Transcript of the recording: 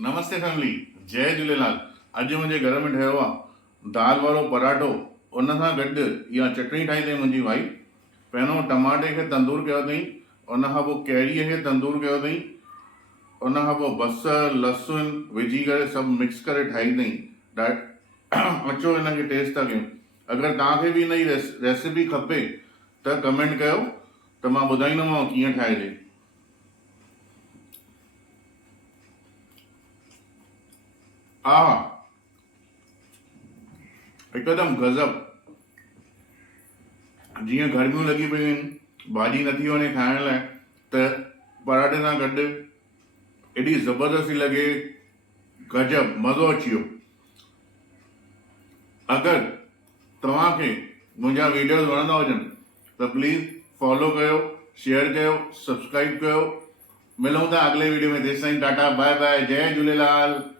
नमस्ते फैमिली, जय झूलेलाल। अॼु मुंहिंजे घर में ठहियो आहे दाल वारो पराठो। उन सां गॾु इहा चटणी ठाही अथई मुंहिंजी वाइफ। पहिरियों टमाटे खे तंदूर कयो अथई, उन खां पोइ कैरीअ खे तंदूर कयो अथई, उन खां पोइ बसरु लहसुन विझी करे सभु मिक्स करे ठाही अथई। अचो हिनखे टेस्ट था कयूं। अगरि तव्हांखे बि हिन जी रेसिपी खपे त कमेंट कयो त मां ॿुधाईंदोमांव कीअं ठाहिजे। हा, हिकदमि गज़ब। जीअं गर्मियूं लॻी पियूं आहिनि, भाॼी नथी वणे खाइण लाइ, त पराठे सां गॾु एॾी ज़बरदस्ती लॻे, गजब, मज़ो अची वियो। अगरि तव्हांखे मुंहिंजा वीडियोज़ वणंदा हुजनि त प्लीज़ फॉलो कयो, शेयर कयो, सब्सक्राइब कयो। मिलूं था अगले वीडियो में। तेसिताईं टाटा बाय बाय, जय झूलेलाल।